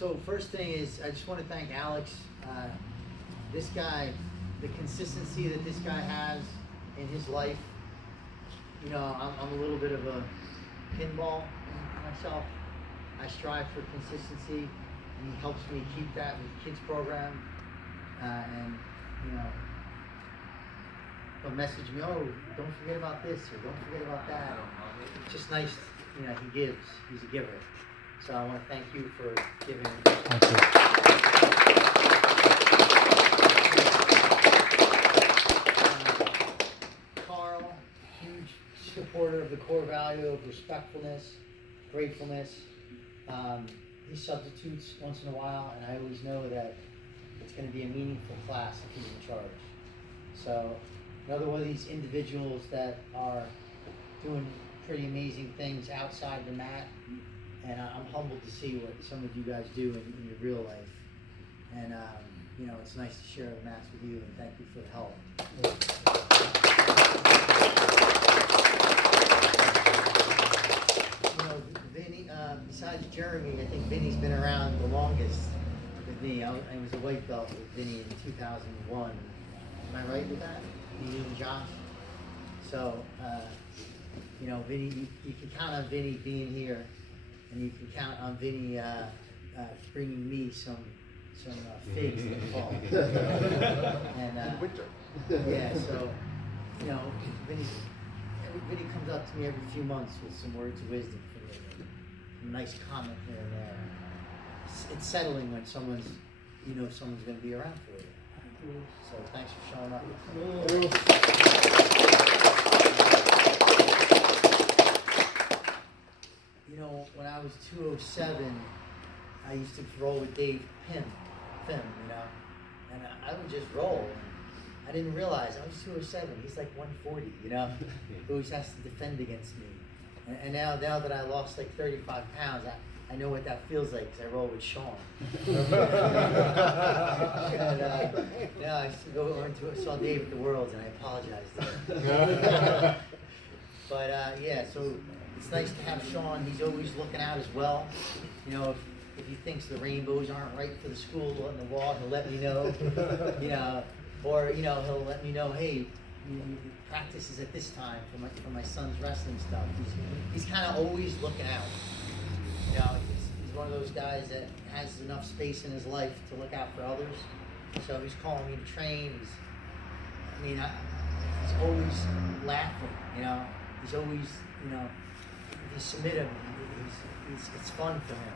So first thing is, I just want to thank Alex. This guy, the consistency that this guy has in his life. You know, I'm a little bit of a pinball myself. I strive for consistency, and he helps me keep that with the kids program. And you know, he'll message me, oh, don't forget about this or don't forget about that. It's just nice, you know, he gives. He's a giver. So I want to thank you for giving. Thank you. Carl, huge supporter of the core value of respectfulness, gratefulness. He substitutes once in a while, and I always know that it's going to be a meaningful class if he's in charge. So another one of these individuals that are doing pretty amazing things outside the mat, and I'm humbled to see what some of you guys do in your real life. And you know, it's nice to share the mats with you, and thank you for the help. You know, Vinny, besides Jeremy, I think Vinny's been around the longest with me. I was a white belt with Vinny in 2001. Am I right with that? You and Josh? So, you know, Vinny, you can count on Vinny being here, and you can count on Vinny bringing me some figs in the fall. And winter. yeah, so you know, Vinny comes up to me every few months with some words of wisdom for me, a nice comment here and there. It's settling when someone's going to be around for you. So thanks for showing up. You know, when I was 207, I used to roll with Dave Pim, you know, and I would just roll. I didn't realize I was 207. He's like 140, you know. He always has to defend against me. And now that I lost like 35 pounds, I know what that feels like because I roll with Sean. And yeah, I used to go over and saw Dave at the Worlds, and I apologized to him. But yeah, so it's nice to have Sean. He's always looking out as well. You know, if he thinks the rainbows aren't right for the school on the wall, he'll let me know. You know, or you know, he'll let me know, hey, practice is at this time for my son's wrestling stuff. He's kind of always looking out. You know, he's one of those guys that has enough space in his life to look out for others. So he's calling me to train. He's always laughing. You know, he's always, you know, he's submissive. It's fun for him.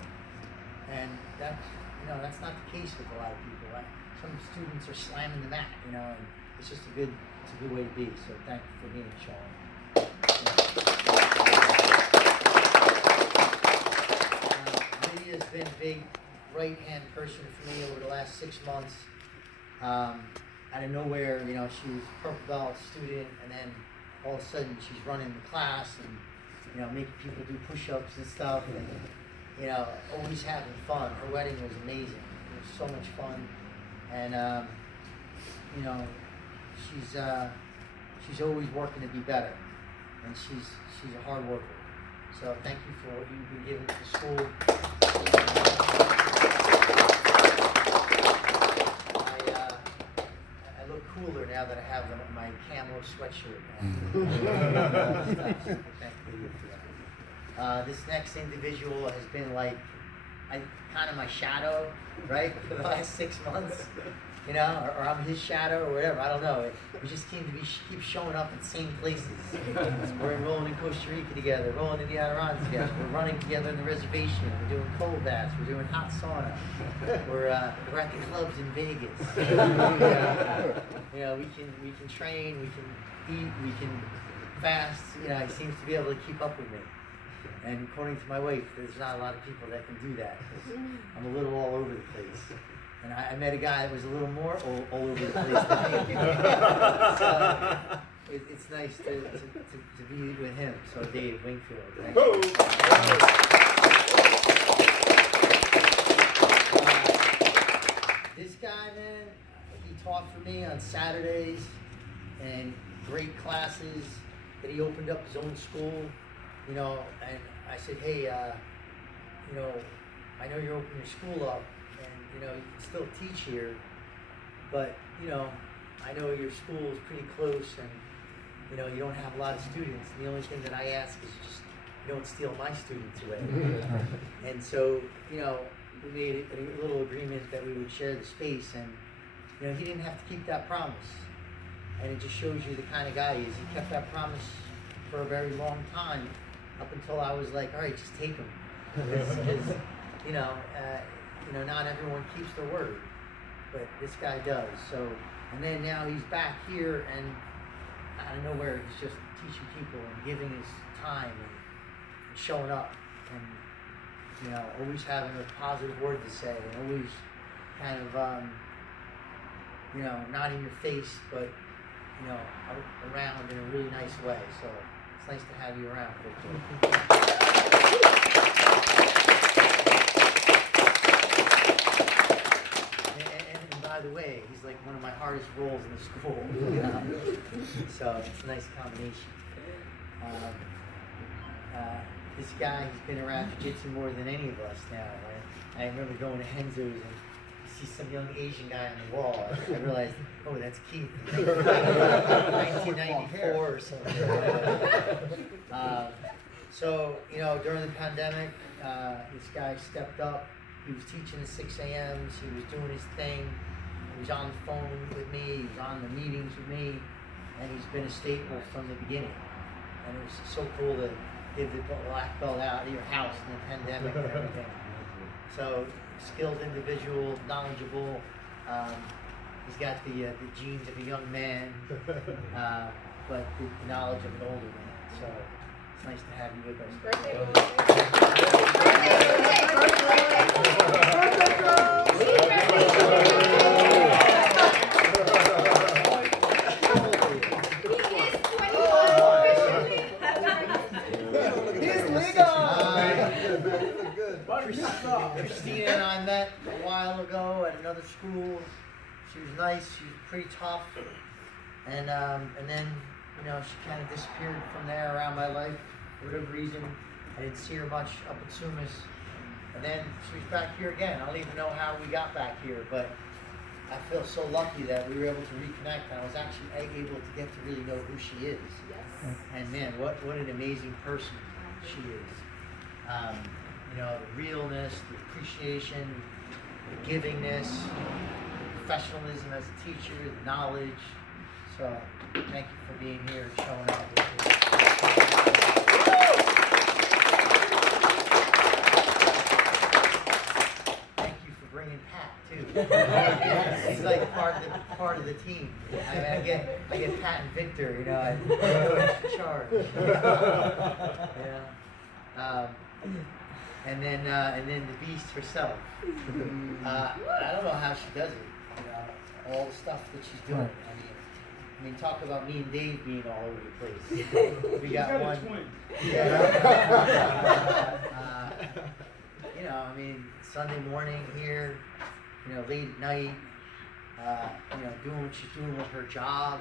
And that, you know, that's not the case with a lot of people. Right? Some students are slamming the mat, you know, and it's just a good way to be. So thank you for being Sean. Lydia has been a big right-hand person for me over the last 6 months. Out of nowhere, you know, she was a purple belt student, and then all of a sudden she's running the class and, you know, making people do push-ups and stuff. And, you know, always having fun. Her wedding was amazing. It was so much fun. And, you know, she's always working to be better. And she's a hard worker. So thank you for what you've been giving to the school. I look cooler now that I have my camo sweatshirt on. Thank you for that. This next individual has been like, kind of my shadow, right, for the last 6 months, you know, or I'm his shadow or whatever, I don't know. We just seem to keep showing up in the same places. We're rolling in Costa Rica together, rolling in the Adirondacks together, we're running together in the reservation, we're doing cold baths, we're doing hot sauna, we're at the clubs in Vegas. You know, we can train, we can eat, we can fast, you know, he seems to be able to keep up with me. And according to my wife, there's not a lot of people that can do that. I'm a little all over the place. And I met a guy that was a little more all over the place than me. So it's nice to be with him. So Dave Wingfield, thank you. This guy, man, he taught for me on Saturdays and great classes. That he opened up his own school, you know, and I said, hey, you know, I know you're opening your school up, and you know you can still teach here, but you know, I know your school is pretty close, and you know you don't have a lot of students. And the only thing that I ask is just you don't steal my students away. And so, you know, we made a little agreement that we would share the space, and you know he didn't have to keep that promise. And it just shows you the kind of guy he is. He kept that promise for a very long time, up until I was like, all right, just take him. Because, you know, not everyone keeps their word, but this guy does. So, and then now he's back here, and out of nowhere, he's just teaching people and giving his time and showing up, and you know, always having a positive word to say, and always kind of, you know, not in your face, but you know, around in a really nice way. So it's nice to have you around, Victor. And by the way, he's like one of my hardest roles in the school. You know? So it's a nice combination. This guy, he's been around jiu-jitsu more than any of us now. I remember going to Henzo's and see some young Asian guy on the wall. I realized, oh, that's Keith. 1994 or something. So, you know, during the pandemic, this guy stepped up. He was teaching at 6 a.m. He was doing his thing. He was on the phone with me. He was on the meetings with me. And he's been a staple from the beginning. And it was so cool to give the black belt out of your house in the pandemic and everything. So, skilled individual, knowledgeable. He's got the genes of a young man, but the knowledge of an older man. So it's nice to have you with us. Christina and I met a while ago at another school. She was nice. She was pretty tough, and then you know she kind of disappeared from there around my life for whatever reason. I didn't see her much up at Sumas, and then she was back here again. I don't even know how we got back here, but I feel so lucky that we were able to reconnect. And I was actually able to get to really know who she is. Yes. And man, what an amazing person she is. You know, the realness, the appreciation, the givingness, professionalism as a teacher, the knowledge. So thank you for being here and showing up. Thank you for bringing Pat too. He's like part of the team. I get Pat and Victor. You know, I'm in charge. Yeah. And then the beast herself. I don't know how she does it. You know, all the stuff that she's doing. I mean, talk about me and Dave being all over the place. We got one. Yeah. You know, I mean, Sunday morning here. You know, late at night. You know, doing what she's doing with her job.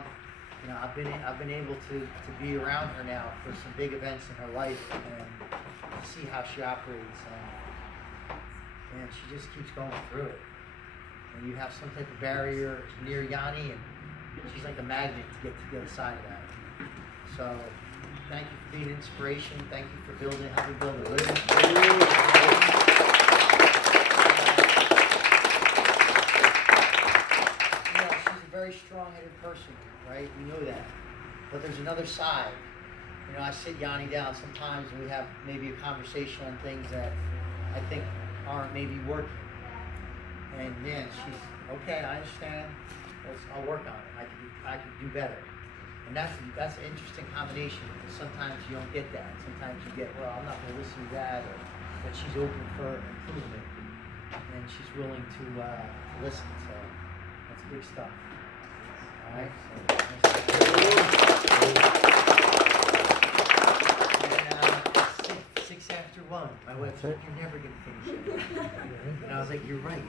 You know, I've been able to be around her now for some big events in her life and see how she operates, and she just keeps going through it. And you have some type of barrier near Yanni, and she's like a magnet to get to the other side of that. So thank you for being an inspiration. Thank you for helping build a living. You know, she's a very strong-headed person, right? We know that. But there's another side. You know, I sit Yanni down sometimes and we have maybe a conversation on things that I think aren't maybe working. And man, she's, okay, I understand. I'll work on it. I can do better. And that's an interesting combination, because sometimes you don't get that. Sometimes you get, well, I'm not going to listen to that, but she's open for improvement. And she's willing to listen. So that's big stuff. All right. So, 6 after 1. My wife said, you're never going to finish it. And I was like, you're right.